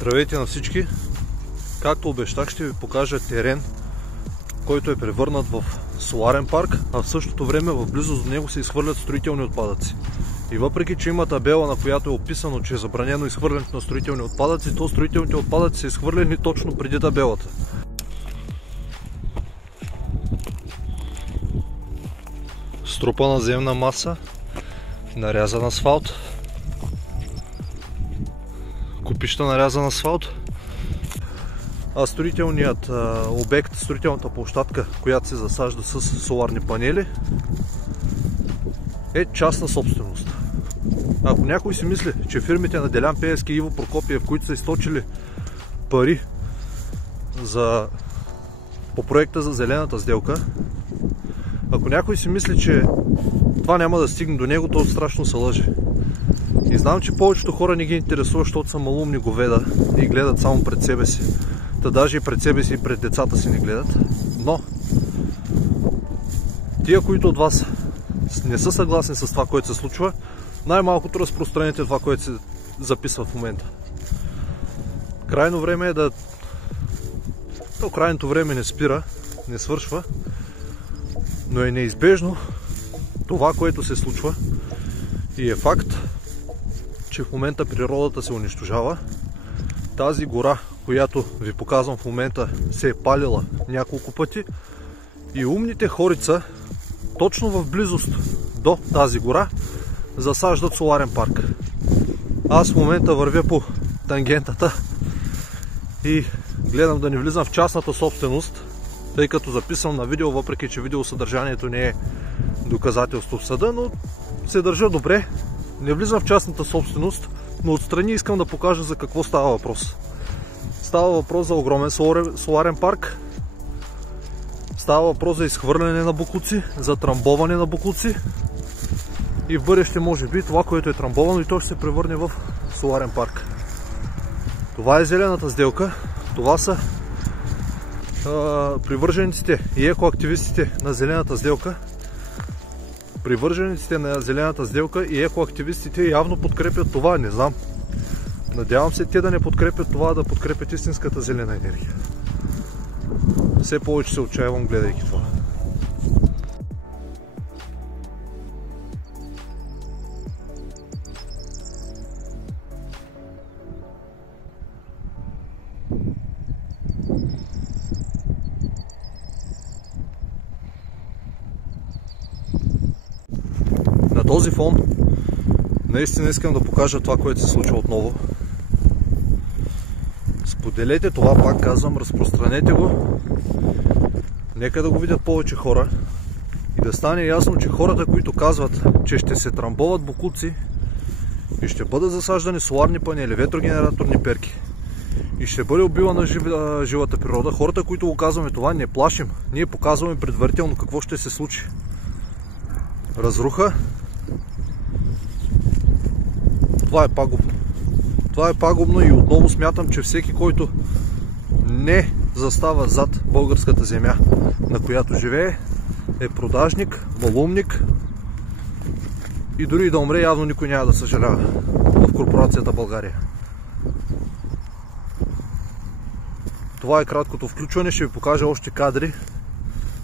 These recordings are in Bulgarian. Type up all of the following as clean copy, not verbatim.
Здравейте на всички! Както обещах, ще ви покажа терен, който е превърнат в соларен парк, а в същото време в близост до него се изхвърлят строителни отпадъци. И въпреки че има табела, на която е описано, че е забранено изхвърлянето на строителни отпадъци, то строителните отпадъци са изхвърлени точно преди табелата. Струпана земна маса, нарязан асфалт, купища нарязан асфалт, а строителният обект, строителната площадка, която се засажда с соларни панели, е частна собственост. Ако някой си мисли, че фирмите на Делян Пеевски и Иво Прокопиев, които са източили пари по проекта за зелената сделка, ако някой си мисли, че това няма да стигне до него, то страшно се лъже. И знам, че повечето хора не ги интересува, защото са малумни говеда и гледат само пред себе си. Та даже и пред себе си и пред децата си не гледат. Но тия, които от вас не са съгласни с това, което се случва, най-малкото разпространете това, което се записва в момента. Крайно време е да... То крайното време не спира, не свършва, но е неизбежно това, което се случва, и е факт, че в момента природата се унищожава. Тази гора, която ви показвам в момента, се е палила няколко пъти и умните хорица точно в близост до тази гора засаждат соларен парк. Аз в момента вървя по тангентата и гледам да не влизам в частната собственост, тъй като записвам на видео, въпреки че видеосъдържанието не е доказателство в съда, но се държа добре. Не влизам в частната собственост, но отстрани искам да покажа за какво става въпрос. Става въпрос за огромен соларен парк. Става въпрос за изхвърляне на боклуци, за трамбоване на боклуци. И в бъдеще, може би, това, което е трамбовано, и то ще се превърне в соларен парк. Това е зелената сделка. Това са привържениците и екоактивистите на зелената сделка. Привържениците на зелената сделка и екоактивистите явно подкрепят това, не знам. Надявам се те да не подкрепят това, да подкрепят истинската зелена енергия. Все повече се отчаявам, гледайки това. На този фон наистина искам да покажа това, което се случва отново. Споделете това, пак казвам, разпространете го. Нека да го видят повече хора и да стане ясно, че хората, които казват, че ще се трамбоват боклуци и ще бъдат засаждани соларни панели, ветрогенераторни перки и ще бъде убивана живата природа, хората, които го казваме това, не плашим. Ние показваме предварително какво ще се случи. Разруха. Това е пагубно. Това е пагубно и отново смятам, че всеки, който не застава зад българската земя, на която живее, е продажник, малумник и дори и да умре, явно никой няма да съжалява в корпорацията България. Това е краткото включване. Ще ви покажа още кадри,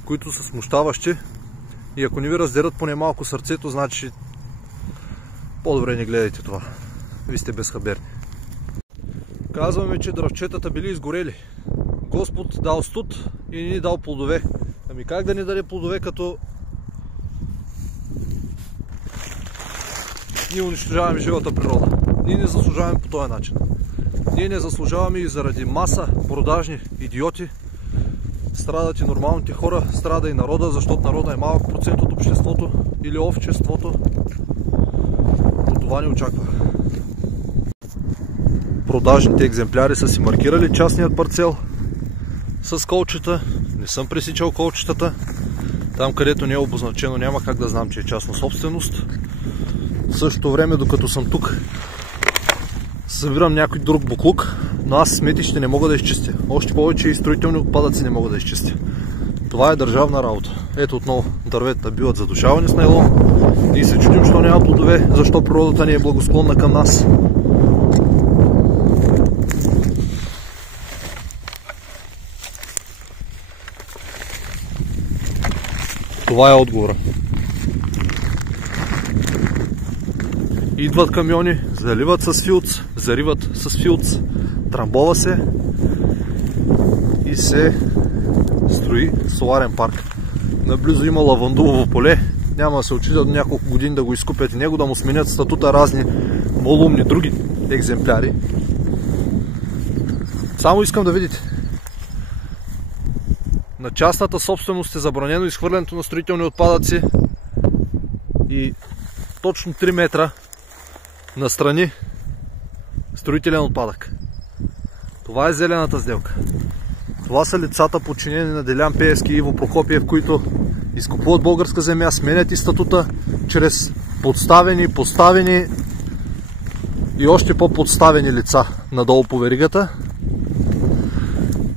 които са смущаващи, и ако не ви раздерат поне малко сърцето, значи по-добре не гледайте това. Ви сте безхаберни. Казваме, че дръвчетата били изгорели. Господ дал студ и ни дал плодове. Ами как да ни даде плодове, като ние унищожаваме живата природа? Ние не заслужаваме по този начин. Ние не заслужаваме и заради маса продажни идиоти. Страдат и нормалните хора, страда и народа, защото народа е малък процент от обществото или обществото. Но това не очаква. Продажните екземпляри са си маркирали частният парцел с колчета. Не съм пресичал колчетата. Там, където не е обозначено, няма как да знам, че е частна собственост. В същото време, докато съм тук, събирам някой друг буклук, но аз сметище не мога да изчистя. Още повече и строителни отпадъци не мога да изчистя. Това е държавна работа. Ето отново дърветата биват задушавани с найлон. Ние се чудим, защо няма плодове, защо природата ни е благосклонна към нас. Това е отговора. Идват камиони, заливат с филц, зариват с филц, трамбова се и се строи соларен парк. Наблизо има лавандулово поле. Няма да се очудят до няколко години да го изкупят и него, да му сменят статута разни малумни други екземпляри. Само искам да видите. На частната собственост е забранено изхвърлянето на строителни отпадъци и точно 3 метра настрани строителен отпадък. Това е зелената сделка. Това са лицата, подчинени на Делян Пеевски и Иво Прокопиев, които изкупуват българска земя, сменят и статута чрез подставени, поставени и още по-подставени лица надолу по веригата.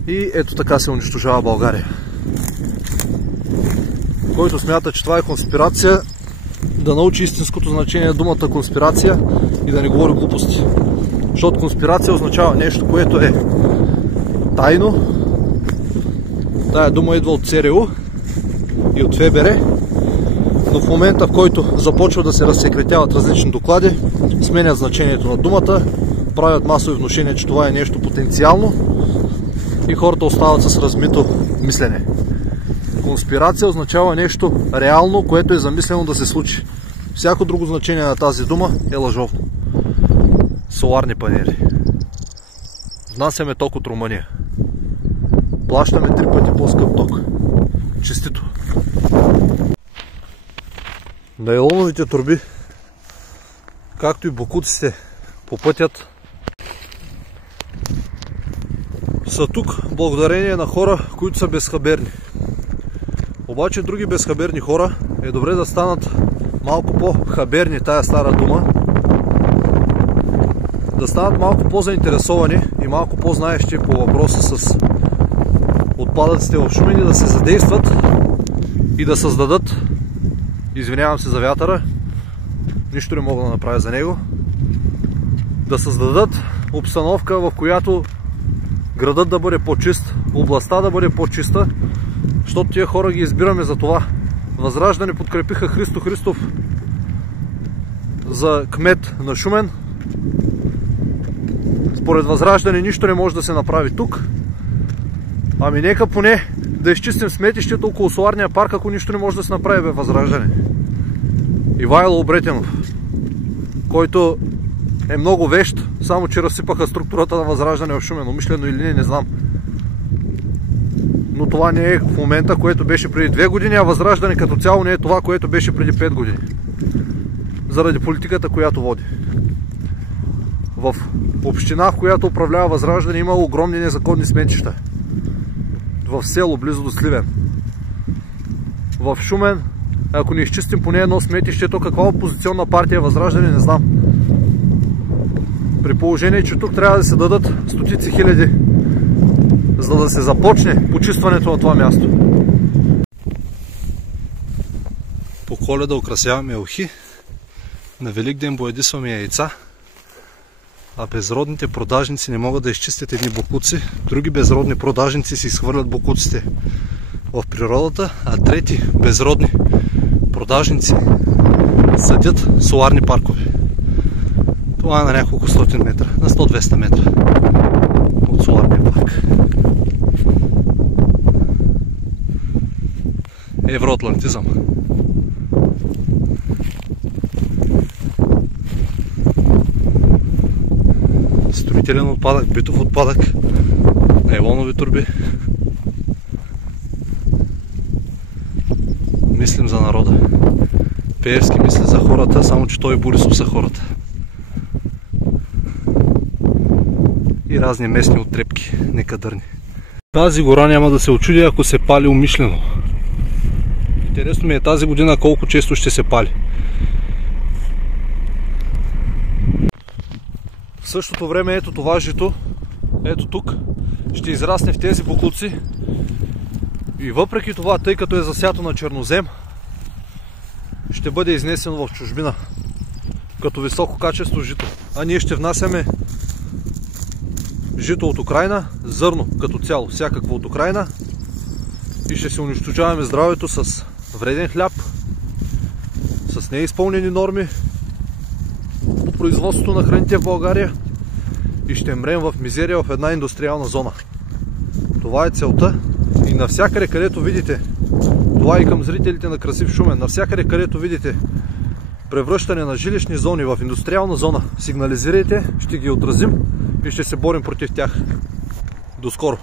И ето така се унищожава България. Който смята, че това е конспирация, да научи истинското значение на думата конспирация и да не говори глупости. Защото конспирация означава нещо, което е тайно. Тая дума идва от ЦРУ и от ФБР, но в момента, в който започва да се разсекретяват различни доклади, сменят значението на думата, правят масови внушения, че това е нещо потенциално и хората остават с размито мислене. Конспирация означава нещо реално, което е замислено да се случи. Всяко друго значение на тази дума е лъжовно. Соларни панели. Внасяме ток от Румъния. Плащаме 3 пъти по-скъп ток. Честито! Найлоновите турби, както и бокуците по пътят, са тук благодарение на хора, които са безхаберни. Обаче други безхаберни хора е добре да станат малко по-хаберни, тая стара дума, да станат малко по-заинтересовани и малко по-знаещи по въпроса с отпадъците в Шумен и да се задействат и да създадат, извинявам се за вятъра, нищо не мога да направя за него, да създадат обстановка, в която градът да бъде по-чист, областта да бъде по-чиста, защото тия хора ги избираме за това. Възраждане подкрепиха Христо Христов за кмет на Шумен. Според Възраждане нищо не може да се направи тук. Ами нека поне да изчистим сметището около соларния парк, ако нищо не може да се направи, бе, Възраждане. Ивайло Обретенов, който е много вещ, само че разсипаха структурата на Възраждане в Шумен. Умишлено или не знам. Но това не е в момента, което беше преди 2 години, а Възраждане като цяло не е това, което беше преди 5 години. Заради политиката, която води. В община, в която управлява Възраждане, има огромни незаконни сметища. В село, близо до Сливен. В Шумен, ако не изчистим поне едно сметище, то каква опозиционна партия Възраждане, не знам. При положение, че тук трябва да се дадат стотици хиляди, за да се започне почистването на това място. По Коледа украсяваме елхи, на Великден боядисваме яйца, а безродните продажници не могат да изчистят едни бокуци, други безродни продажници си изхвърлят бокуците в природата, а трети безродни продажници съдят соларни паркове. Това е на няколко стотин метра, на 100-200 метра от соларния парк. Евроатлантизъм. Строителен отпадък, битов отпадък, нейлонови турби. Мислим за народа. Пеевски мисли за хората, само че той и Борисов са хората. И разни местни оттрепки, некадърни. Тази гора няма да се очуди, ако се пали умишлено. Интересно ми е тази година колко често ще се пали. В същото време ето това жито, ето тук, ще израсне в тези боклуци и въпреки това, тъй като е засято на чернозем, ще бъде изнесено в чужбина като високо качество жито. А ние ще внасяме жито от Украйна, зърно като цяло, всякакво от Украйна и ще се унищожаваме здравето с вреден хляб, с неизпълнени норми по производството на храните в България и ще мрем в мизерия в една индустриална зона. Това е целта и навсякъде, където видите, това и към зрителите на Красив Шумен, навсякъде, където видите превръщане на жилищни зони в индустриална зона, сигнализирайте, ще ги отразим и ще се борим против тях. До скоро!